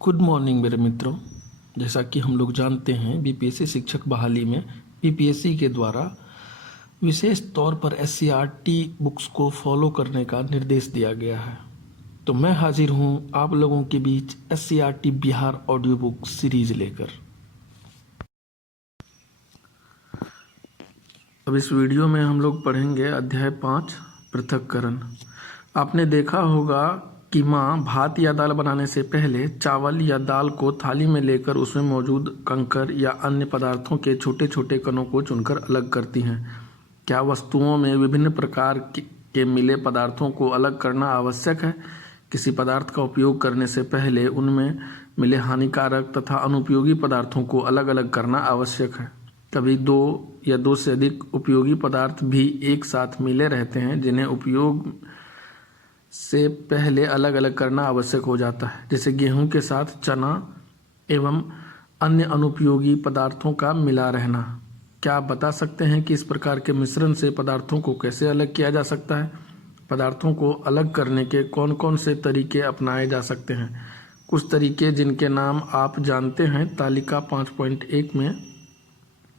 Good morning मेरे मित्रों। जैसा कि हम लोग जानते हैं, बीपीएससी शिक्षक बहाली में बीपीएससी के द्वारा विशेष तौर पर एससीईआरटी बुक्स को फॉलो करने का निर्देश दिया गया है। तो मैं हाजिर हूं आप लोगों के बीच SCERT Bihar audio book series लेकर। अब इस वीडियो में हम लोग पढ़ेंगे अध्याय 5 पृथक्करण। आपने देखा होगा कि माँ भात या दाल बनाने से पहले चावल या दाल को थाली में लेकर उसमें मौजूद कंकर या अन्य पदार्थों के छोटे छोटे कणों को चुनकर अलग करती हैं। क्या वस्तुओं में विभिन्न प्रकार के मिले पदार्थों को अलग करना आवश्यक है? किसी पदार्थ का उपयोग करने से पहले उनमें मिले हानिकारक तथा अनुपयोगी पदार्थों को अलग अलग करना आवश्यक है। कभी दो या दो से अधिक उपयोगी पदार्थ भी एक साथ मिले रहते हैं, जिन्हें उपयोग से पहले अलग अलग करना आवश्यक हो जाता है, जैसे गेहूं के साथ चना एवं अन्य अनुपयोगी पदार्थों का मिला रहना। क्या आप बता सकते हैं कि इस प्रकार के मिश्रण से पदार्थों को कैसे अलग किया जा सकता है? पदार्थों को अलग करने के कौन कौन से तरीके अपनाए जा सकते हैं? कुछ तरीके जिनके नाम आप जानते हैं तालिका 5.1 में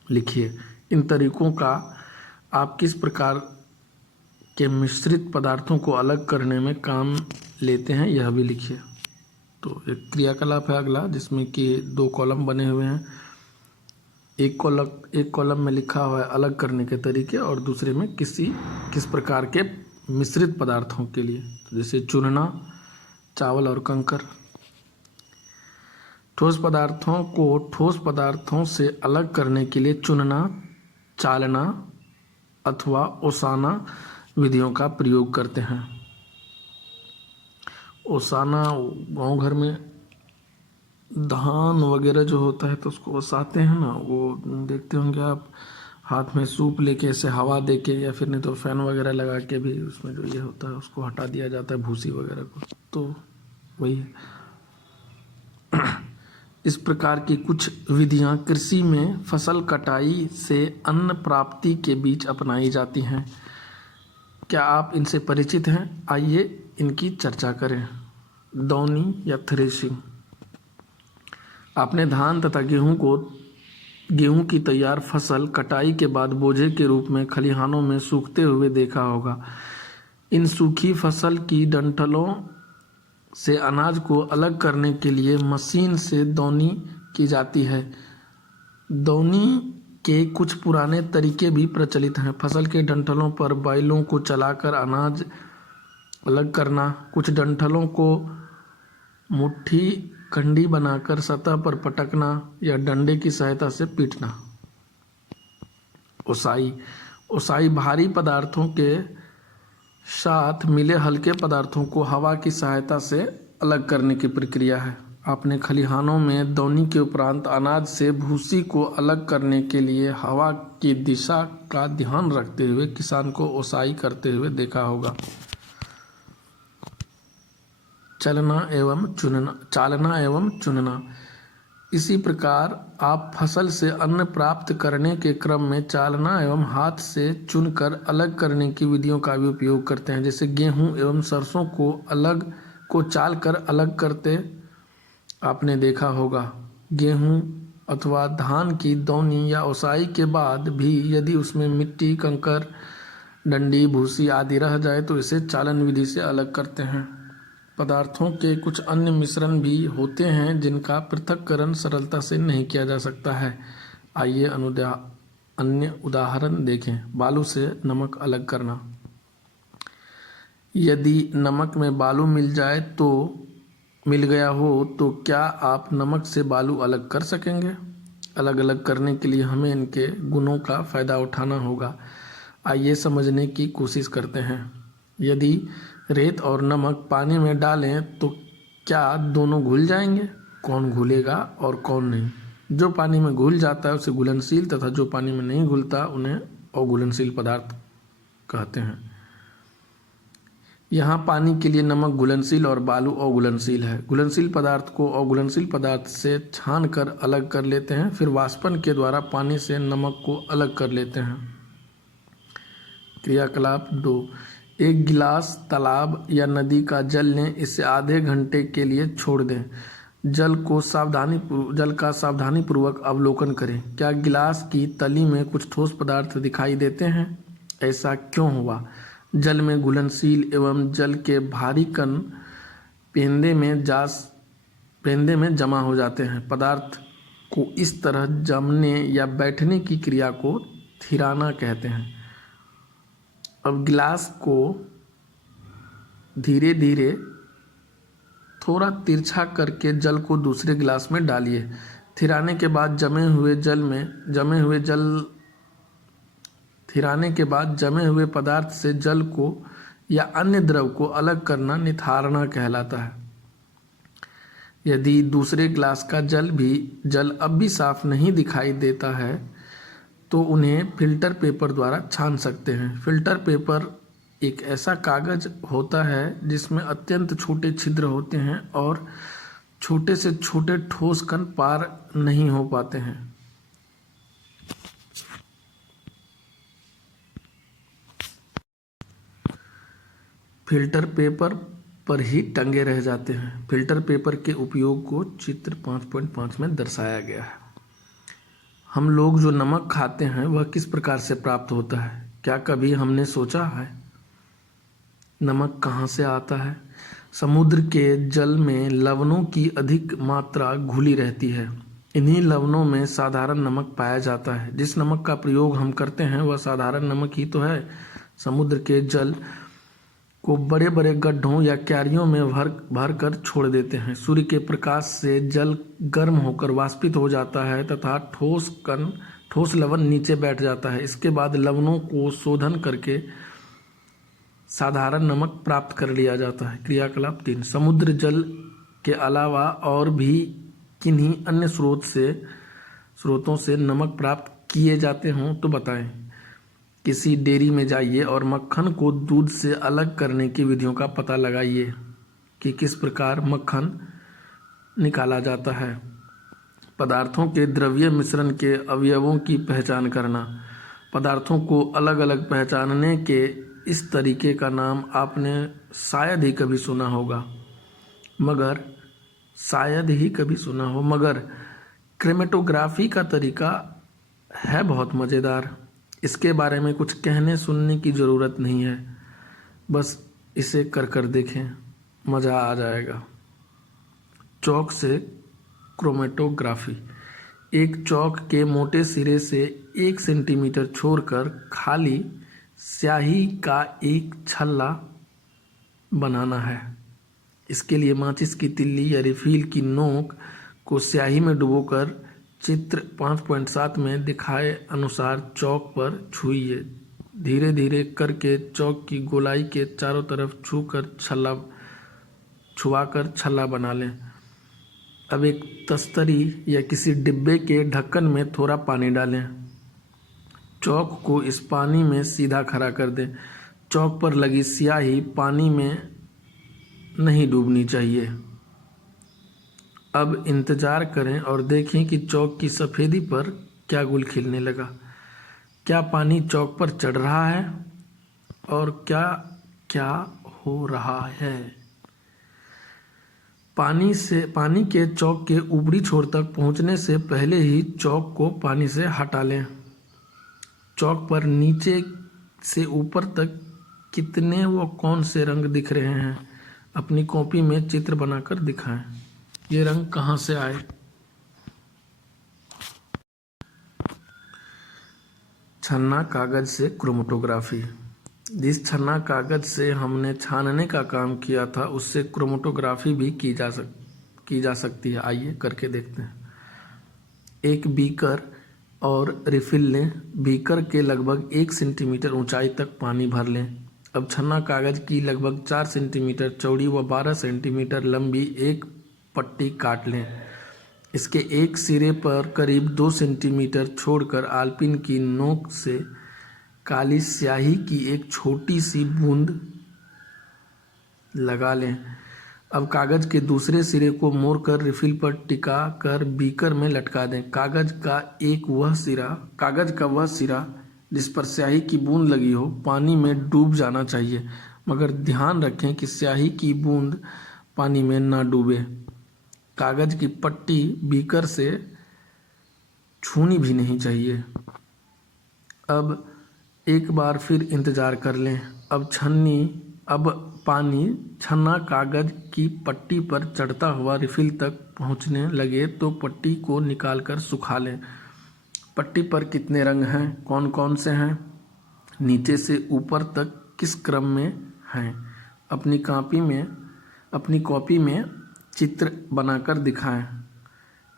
लिखिए। इन तरीकों का आप किस प्रकार के मिश्रित पदार्थों को अलग करने में काम लेते हैं, यह भी लिखिए। तो एक क्रियाकलाप है अगला, जिसमें कि 2 कॉलम बने हुए हैं। एक कॉलम में लिखा हुआ है अलग करने के तरीके और दूसरे में किस प्रकार के मिश्रित पदार्थों के लिए। तो जैसे चुनना, चावल और कंकर। ठोस पदार्थों को ठोस पदार्थों से अलग करने के लिए चुनना, चालना अथवा ओसाना विधियों का प्रयोग करते हैं। ओसाना, गांव घर में धान वगैरह जो होता है तो उसको ओसाते हैं ना, वो देखते होंगे आप, हाथ में सूप लेके ऐसे हवा देके या फिर नहीं तो फैन वगैरह लगा के भी उसमें जो ये होता है उसको हटा दिया जाता है, भूसी वगैरह को। तो वही है। इस प्रकार की कुछ विधियां कृषि में फसल कटाई से अन्न प्राप्ति के बीच अपनाई जाती हैं। क्या आप इनसे परिचित हैं? आइए इनकी चर्चा करें। दौनी या थ्रेशिंग। आपने धान तथा गेहूं की तैयार फसल कटाई के बाद बोझे के रूप में खलिहानों में सूखते हुए देखा होगा। इन सूखी फसल की डंठलों से अनाज को अलग करने के लिए मशीन से दौनी की जाती है। दौनी के कुछ पुराने तरीके भी प्रचलित हैं। फसल के डंठलों पर बैलों को चलाकर अनाज अलग करना, कुछ डंठलों को मुट्ठी कंडी बनाकर सतह पर पटकना या डंडे की सहायता से पीटना। ओसाई भारी पदार्थों के साथ मिले हल्के पदार्थों को हवा की सहायता से अलग करने की प्रक्रिया है। आपने खलिहानों में दौनी के उपरांत अनाज से भूसी को अलग करने के लिए हवा की दिशा का ध्यान रखते हुए किसान को ओसाई करते हुए देखा होगा। चालना एवं चुनना। इसी प्रकार आप फसल से अन्न प्राप्त करने के क्रम में चालना एवं हाथ से चुनकर अलग करने की विधियों का भी उपयोग करते हैं। जैसे गेहूं एवं सरसों को चाल कर अलग करते आपने देखा होगा। गेहूं अथवा धान की दौनी या ओसाई के बाद भी यदि उसमें मिट्टी, कंकर, डंडी, भूसी आदि रह जाए तो इसे चालन विधि से अलग करते हैं। पदार्थों के कुछ अन्य मिश्रण भी होते हैं जिनका पृथक्करण सरलता से नहीं किया जा सकता है। आइए अन्य उदाहरण देखें। बालू से नमक अलग करना। यदि नमक में बालू मिल गया हो तो क्या आप नमक से बालू अलग कर सकेंगे? अलग करने के लिए हमें इनके गुणों का फायदा उठाना होगा। आइए समझने की कोशिश करते हैं। यदि रेत और नमक पानी में डालें तो क्या दोनों घुल जाएंगे? कौन घुलेगा और कौन नहीं? जो पानी में घुल जाता है उसे घुलनशील तथा जो पानी में नहीं घुलता उन्हें अघुलनशील पदार्थ कहते हैं। यहाँ पानी के लिए नमक घुलनशील और बालू अघुलनशील है। घुलनशील पदार्थ को अघुलनशील पदार्थ से छान कर अलग कर लेते हैं, फिर वाष्पन के द्वारा पानी से नमक को अलग कर लेते हैं। क्रियाकलाप 2। एक गिलास तालाब या नदी का जल लें, इसे आधे घंटे के लिए छोड़ दें। जल का सावधानीपूर्वक अवलोकन करें। क्या गिलास की तली में कुछ ठोस पदार्थ दिखाई देते हैं? ऐसा क्यों हुआ? जल में घुलनशील एवं जल के भारी कण पेंदे में जमा हो जाते हैं। पदार्थ को इस तरह जमने या बैठने की क्रिया को थिराना कहते हैं। अब गिलास को धीरे धीरे थोड़ा तिरछा करके जल को दूसरे गिलास में डालिए। थिराने के बाद जमे हुए पदार्थ से जल को या अन्य द्रव को अलग करना निथारना कहलाता है। यदि दूसरे गिलास का जल अब भी साफ नहीं दिखाई देता है तो उन्हें फिल्टर पेपर द्वारा छान सकते हैं। फिल्टर पेपर एक ऐसा कागज होता है जिसमें अत्यंत छोटे छिद्र होते हैं और छोटे से छोटे ठोस कण पार नहीं हो पाते हैं। फिल्टर पेपर पर ही टंगे रह जाते हैं। फिल्टर पेपर के उपयोग को चित्र 5.5 में दर्शाया गया है। हम लोग जो नमक खाते हैं वह किस प्रकार से प्राप्त होता है? क्या कभी हमने सोचा है नमक कहाँ से आता है? समुद्र के जल में लवणों की अधिक मात्रा घुली रहती है। इन्हीं लवणों में साधारण नमक पाया जाता है। जिस नमक का प्रयोग हम करते हैं वह साधारण नमक ही तो है। समुद्र के जल को बड़े बड़े गड्ढों या क्यारियों में भर कर छोड़ देते हैं। सूर्य के प्रकाश से जल गर्म होकर वाष्पित हो जाता है तथा ठोस लवण नीचे बैठ जाता है। इसके बाद लवणों को शोधन करके साधारण नमक प्राप्त कर लिया जाता है। क्रियाकलाप 3। समुद्र जल के अलावा और भी किन्हीं अन्य स्रोतों से नमक प्राप्त किए जाते हों तो बताएं। किसी डेयरी में जाइए और मक्खन को दूध से अलग करने की विधियों का पता लगाइए कि किस प्रकार मक्खन निकाला जाता है। पदार्थों के द्रव्य मिश्रण के अवयवों की पहचान करना। पदार्थों को अलग अलग पहचानने के इस तरीके का नाम आपने शायद ही कभी सुना हो, मगर क्रोमेटोग्राफी का तरीका है बहुत मज़ेदार। इसके बारे में कुछ कहने सुनने की ज़रूरत नहीं है, बस इसे कर देखें, मज़ा आ जाएगा। चौक से क्रोमेटोग्राफी। एक चौक के मोटे सिरे से 1 सेंटीमीटर छोड़कर खाली स्याही का एक छल्ला बनाना है। इसके लिए माचिस की तिल्ली या रिफिल की नोक को स्याही में डुबोकर चित्र 5.7 में दिखाए अनुसार चौक पर छुइए। धीरे धीरे करके चौक की गोलाई के चारों तरफ छुआकर छल्ला बना लें। अब एक तस्तरी या किसी डिब्बे के ढक्कन में थोड़ा पानी डालें। चौक को इस पानी में सीधा खड़ा कर दें। चौक पर लगी स्याही पानी में नहीं डूबनी चाहिए। अब इंतज़ार करें और देखें कि चौक की सफ़ेदी पर क्या गुल खिलने लगा। क्या पानी चौक पर चढ़ रहा है और क्या क्या हो रहा है? पानी के चौक के ऊपरी छोर तक पहुंचने से पहले ही चौक को पानी से हटा लें। चौक पर नीचे से ऊपर तक कितने व कौन से रंग दिख रहे हैं, अपनी कॉपी में चित्र बनाकर दिखाएं। ये रंग कहाँ से आए? छन्ना कागज से क्रोमेटोग्राफी। जिस छन्ना कागज से हमने छानने का काम किया था उससे क्रोमेटोग्राफी भी की जा सकती है। आइए करके देखते हैं। एक बीकर और रिफिल लें। बीकर के लगभग 1 सेंटीमीटर ऊंचाई तक पानी भर लें। अब छन्ना कागज की लगभग 4 सेंटीमीटर चौड़ी व 12 सेंटीमीटर लंबी एक पट्टी काट लें। इसके एक सिरे पर करीब 2 सेंटीमीटर छोड़कर आलपिन की नोक से काली स्याही की एक छोटी सी बूंद लगा लें। अब कागज के दूसरे सिरे को मोड़कर रिफिल पर टिका कर बीकर में लटका दें। कागज का वह सिरा जिस पर स्याही की बूंद लगी हो पानी में डूब जाना चाहिए, मगर ध्यान रखें कि स्याही की बूंद पानी में ना डूबे। कागज की पट्टी बीकर से छूनी भी नहीं चाहिए। अब एक बार फिर इंतज़ार कर लें। अब पानी छन्ना कागज की पट्टी पर चढ़ता हुआ रिफिल तक पहुंचने लगे तो पट्टी को निकालकर सुखा लें। पट्टी पर कितने रंग हैं, कौन कौन से हैं, नीचे से ऊपर तक किस क्रम में हैं, अपनी कॉपी में चित्र बनाकर दिखाएं।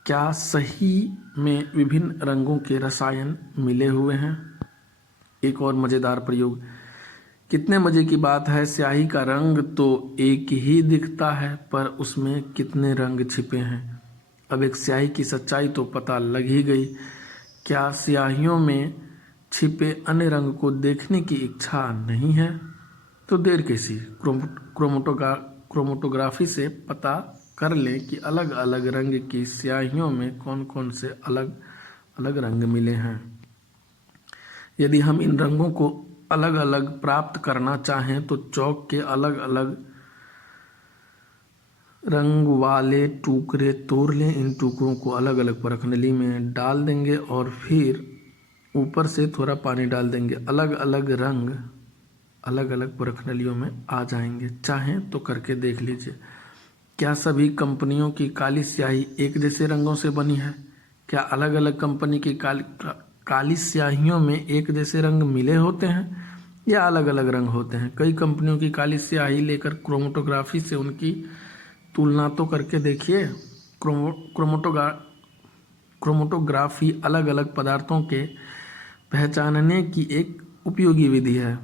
क्या सही में विभिन्न रंगों के रसायन मिले हुए हैं। एक और मज़ेदार प्रयोग, कितने मज़े की बात है, स्याही का रंग तो एक ही दिखता है पर उसमें कितने रंग छिपे हैं। अब एक स्याही की सच्चाई तो पता लग ही गई। क्या स्याहियों में छिपे अन्य रंग को देखने की इच्छा नहीं है तो देर कैसी, क्रोमेटोग्राफी से पता कर लें कि अलग अलग रंग की स्याहियों में कौन कौन से अलग अलग रंग मिले हैं। यदि हम इन रंगों को अलग अलग प्राप्त करना चाहें तो चौक के अलग अलग रंग वाले टुकड़े तोड़ लें। इन टुकड़ों को अलग अलग परखनली में डाल देंगे और फिर ऊपर से थोड़ा पानी डाल देंगे। अलग अलग रंग अलग अलग परखनलियों में आ जाएंगे। चाहें तो करके देख लीजिए। क्या सभी कंपनियों की काली स्याही एक जैसे रंगों से बनी है। क्या अलग अलग कंपनी की काली स्याहियों में एक जैसे रंग मिले होते हैं या अलग अलग रंग होते हैं। कई कंपनियों की काली स्याही लेकर क्रोमेटोग्राफी से उनकी तुलना तो करके देखिए। क्रोमेटोग्राफी अलग अलग पदार्थों के पहचानने की एक उपयोगी विधि है।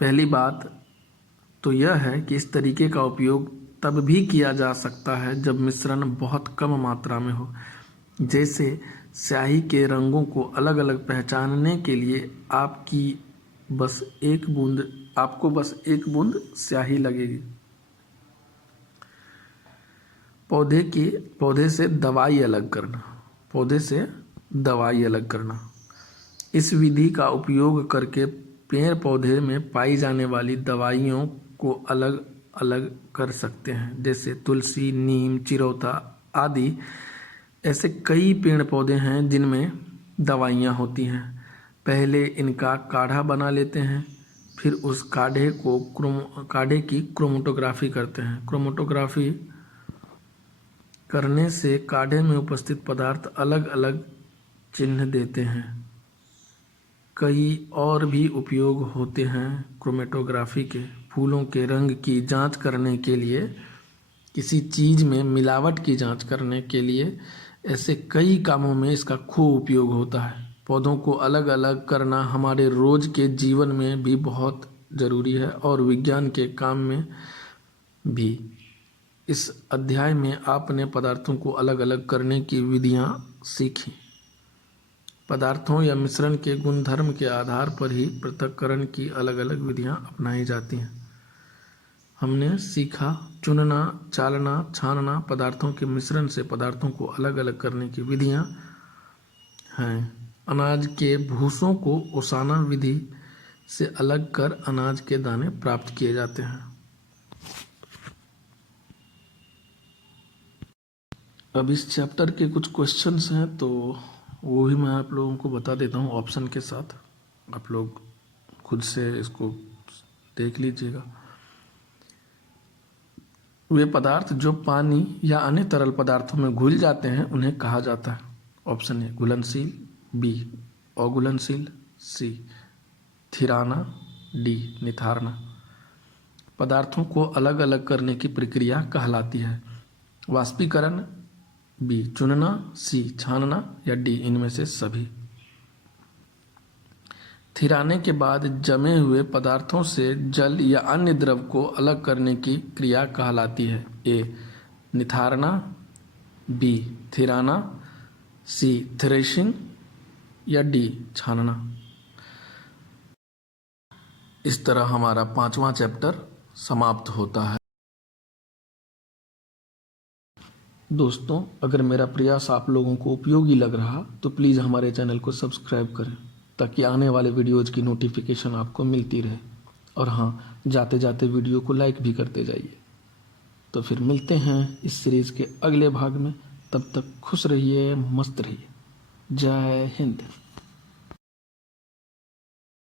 पहली बात तो यह है कि इस तरीके का उपयोग तब भी किया जा सकता है जब मिश्रण बहुत कम मात्रा में हो। जैसे स्याही के रंगों को अलग अलग पहचानने के लिए आपको बस एक बूंद स्याही लगेगी। पौधे से दवाई अलग करना। इस विधि का उपयोग करके पेड़ पौधे में पाई जाने वाली दवाइयों को अलग अलग कर सकते हैं। जैसे तुलसी, नीम, चिरौता आदि ऐसे कई पेड़ पौधे हैं जिनमें दवाइयाँ होती हैं। पहले इनका काढ़ा बना लेते हैं, फिर उस काढ़े की क्रोमेटोग्राफी करते हैं। क्रोमेटोग्राफी करने से काढ़े में उपस्थित पदार्थ अलग अलग चिन्ह देते हैं। कई और भी उपयोग होते हैं क्रोमेटोग्राफी के। फूलों के रंग की जांच करने के लिए, किसी चीज़ में मिलावट की जांच करने के लिए, ऐसे कई कामों में इसका खूब उपयोग होता है। पौधों को अलग अलग करना हमारे रोज के जीवन में भी बहुत ज़रूरी है और विज्ञान के काम में भी। इस अध्याय में आपने पदार्थों को अलग अलग करने की विधियाँ सीखी। पदार्थों या मिश्रण के गुणधर्म के आधार पर ही पृथक्करण की अलग अलग विधियाँ अपनाई जाती हैं। हमने सीखा चुनना, चालना, छानना। पदार्थों के मिश्रण से पदार्थों को अलग अलग करने की विधियाँ हैं। अनाज के भूसों को ओसाना विधि से अलग कर अनाज के दाने प्राप्त किए जाते हैं। अब इस चैप्टर के कुछ क्वेश्चंस हैं तो वो भी मैं आप लोगों को बता देता हूँ ऑप्शन के साथ। आप लोग खुद से इसको देख लीजिएगा। वे पदार्थ जो पानी या अन्य तरल पदार्थों में घुल जाते हैं उन्हें कहा जाता है। ऑप्शन ए घुलनशील, बी अघुलनशील, सी थिराना, डी निथारना। पदार्थों को अलग अलग करने की प्रक्रिया कहलाती है। वाष्पीकरण, बी चुनना, सी छानना या डी इनमें से सभी। थिराने के बाद जमे हुए पदार्थों से जल या अन्य द्रव को अलग करने की क्रिया कहलाती है। ए निथारना, बी थिराना, सी थ्रेशिंग या डी छानना। इस तरह हमारा 5वां चैप्टर समाप्त होता है। दोस्तों, अगर मेरा प्रयास आप लोगों को उपयोगी लग रहा तो प्लीज़ हमारे चैनल को सब्सक्राइब करें ताकि आने वाले वीडियोज़ की नोटिफिकेशन आपको मिलती रहे। और हाँ, जाते जाते वीडियो को लाइक भी करते जाइए। तो फिर मिलते हैं इस सीरीज़ के अगले भाग में। तब तक खुश रहिए, मस्त रहिए। जय हिंद।